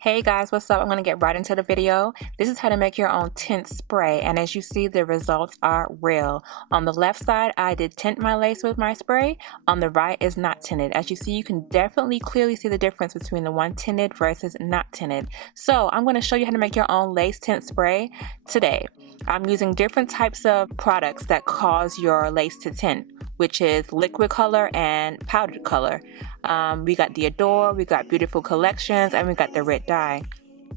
Hey guys, what's up? I'm going to get right into the video. This is how to make your own tint spray, and as you see, the results are real. On the left side, I did tint my lace with my spray. On the right is not tinted. As you see, you can definitely clearly see the difference between the one tinted versus not tinted. So I'm going to show you how to make your own lace tint spray today. I'm using different types of products that cause your lace to tint, which is liquid color and powdered color. We got the Adore, we got Beautiful Collections, and we got the Rit Dye.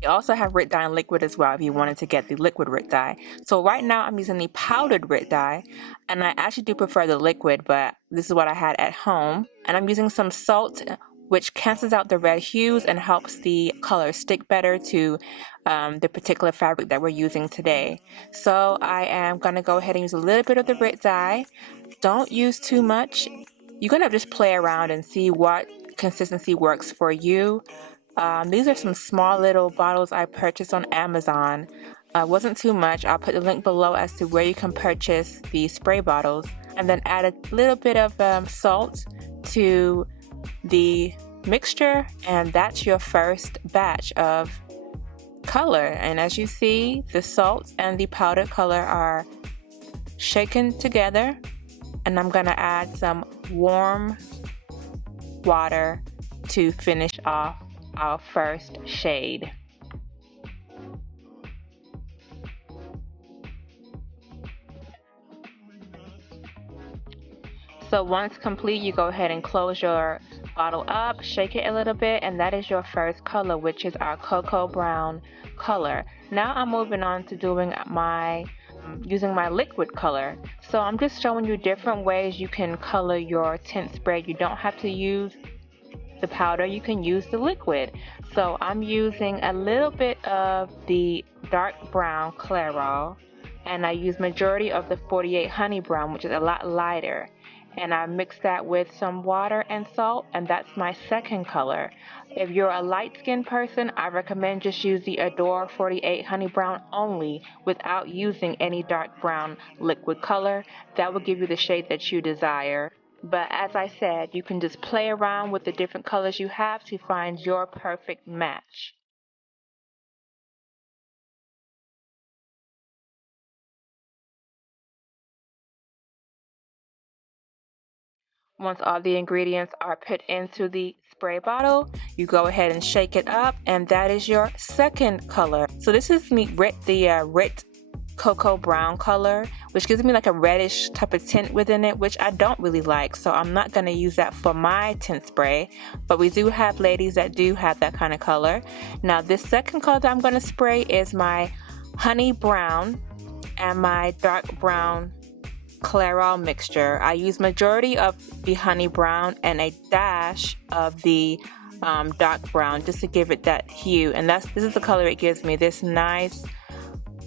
We also have Rit Dye in liquid as well if you wanted to get the liquid Rit Dye. So right now I'm using the powdered Rit Dye, and I actually do prefer the liquid, but this is what I had at home. And I'm using some salt, which cancels out the red hues and helps the color stick better to the particular fabric that we're using today. So I am going to go ahead and use a little bit of the Rit Dye. Don't use too much. You're going to just play around and see what consistency works for you. These are some small little bottles I purchased on Amazon. Wasn't too much. I'll put the link below as to where you can purchase the spray bottles. And then add a little bit of salt to the mixture, and that's your first batch of color. And as you see, the salt and the powdered color are shaken together, and I'm gonna add some warm water to finish off our first shade. So once complete, you go ahead and close your bottle up, shake it a little bit, and that is your first color, which is our cocoa brown color. Now I'm moving on to doing using my liquid color. So I'm just showing you different ways you can color your tint spray. You don't have to use the powder, you can use the liquid. So I'm using a little bit of the dark brown Clairol, and I use majority of the 48 honey brown, which is a lot lighter. And I mix that with some water and salt, and that's my second color. If you're a light-skinned person, I recommend just use the Adore 48 Honey Brown only without using any dark brown liquid color. That will give you the shade that you desire. But as I said, you can just play around with the different colors you have to find your perfect match. Once all the ingredients are put into the spray bottle, you go ahead and shake it up, and that is your second color. So this is the Rit cocoa brown color, which gives me like a reddish type of tint within it, which I don't really like, so I'm not going to use that for my tint spray. But we do have ladies that do have that kind of color. Now this second color that I'm going to spray is my honey brown and my dark brown Clairol mixture. I use majority of the honey brown and a dash of the dark brown just to give it that hue, and this is the color it gives me, this nice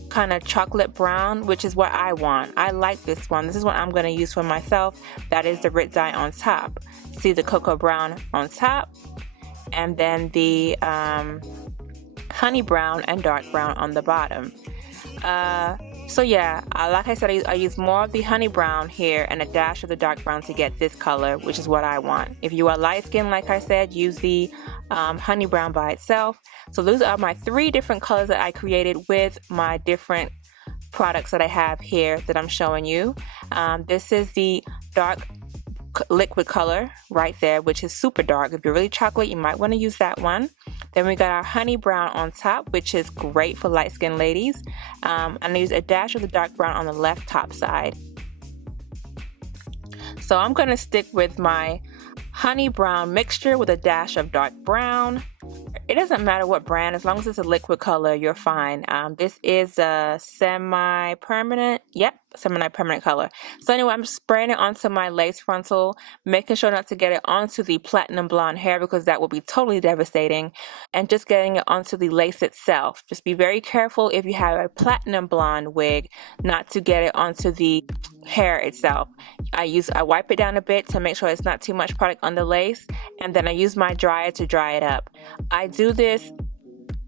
kind of chocolate brown, which is what I want. I like this one. This is what I'm going to use for myself. That is the Rit Dye on top. See the cocoa brown on top, and then the honey brown and dark brown on the bottom. So yeah, like I said, I use more of the honey brown here and a dash of the dark brown to get this color, which is what I want. If you are light skinned, like I said, use the honey brown by itself. So those are my three different colors that I created with my different products that I have here that I'm showing you. This is the dark liquid color right there, which is super dark. If you're really chocolate, you might want to use that one. Then we got our honey brown on top, which is great for light skinned ladies. And I use a dash of the dark brown on the left top side. So I'm going to stick with my honey brown mixture with a dash of dark brown. It doesn't matter what brand, as long as it's a liquid color, you're fine. This is a semi-permanent, yep, semi-permanent color. So anyway, I'm spraying it onto my lace frontal, making sure not to get it onto the platinum blonde hair because that will be totally devastating, and just getting it onto the lace itself. Just be very careful if you have a platinum blonde wig not to get it onto the hair itself. I wipe it down a bit to make sure it's not too much product on the lace, and then I use my dryer to dry it up. I do this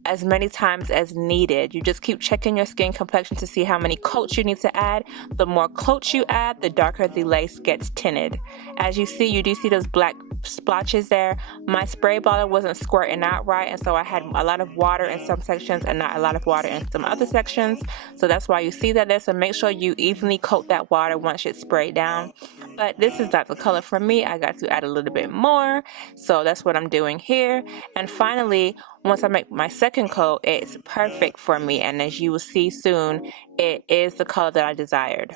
as many times as needed. You just keep checking your skin complexion to see how many coats you need to add. The more coats you add, the darker the lace gets tinted. As you see, you do see those black splotches there. My spray bottle wasn't squirting out right, and so I had a lot of water in some sections and not a lot of water in some other sections. So that's why you see that there. So make sure you evenly coat that water once it's sprayed down. But this is not the color for me. I got to add a little bit more. So that's what I'm doing here. And finally, once I make my second coat, it's perfect for me. And as you will see soon, it is the color that I desired.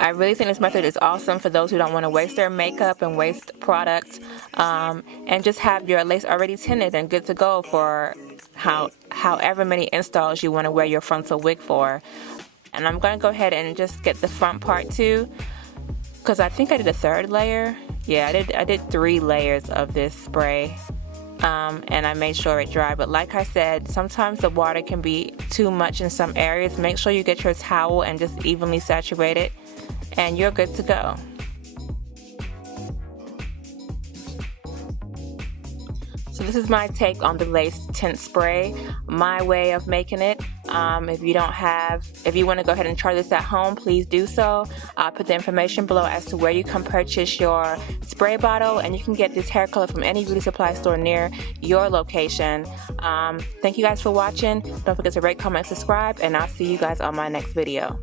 I really think this method is awesome for those who don't want to waste their makeup and waste product, and just have your lace already tinted and good to go for however many installs you want to wear your frontal wig for. And I'm going to go ahead and just get the front part too, because I think I did a third layer. Yeah, I did 3 layers of this spray, and I made sure it dried. But like I said, sometimes the water can be too much in some areas. Make sure you get your towel and just evenly saturate it, and you're good to go. So this is my take on the lace tint spray, my way of making it. If you want to go ahead and try this at home, please do so. I'll put the information below as to where you can purchase your spray bottle, and you can get this hair color from any beauty supply store near your location. Thank you guys for watching. Don't forget to rate, comment, subscribe, and I'll see you guys on my next video.